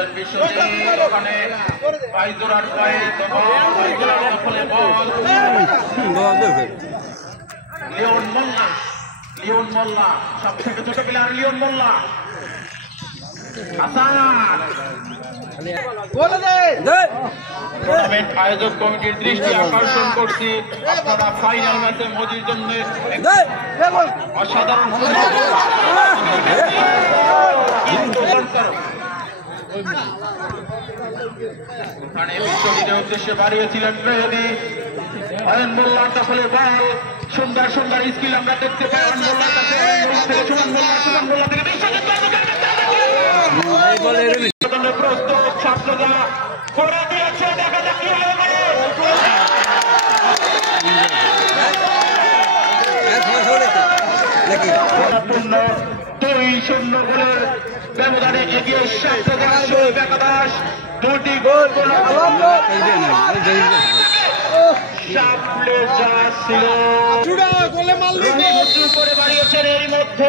করলেন বিশ্বজিৎ ওখানে বাইজোরার পায়ে বাইজোরার দখলে বল লিওন মোল্লা সব থেকে ছোট প্লেয়ার লিওন মোল্লা টুর্নামেন্ট আয়োজক কমিটির দৃষ্টি আকর্ষণ করছি আপনারা ফাইনাল ম্যাচে মজির জন্য অসাধারণ বিশ্বজিতের উদ্দেশ্যে বাড়িয়েছিলেন মেহেদী অয়ন মোল্লার দখলে বল সুন্দর সুন্দর স্কিল আমরা দেখতে পাই অয়ন মোল্লার কাছে সুমন মোল্লা থেকে বিশ্বজিৎ প্রস্তুত ছাত্ররা করে দিয়েছে দেখা যাক কি পূর্ণ 2-0 গোলের ব্যবধানে এগিয়ে একাদশ দুটি গোল সামনে যাচ্ছিল করে বাড়িয়েছেন এরই মধ্যে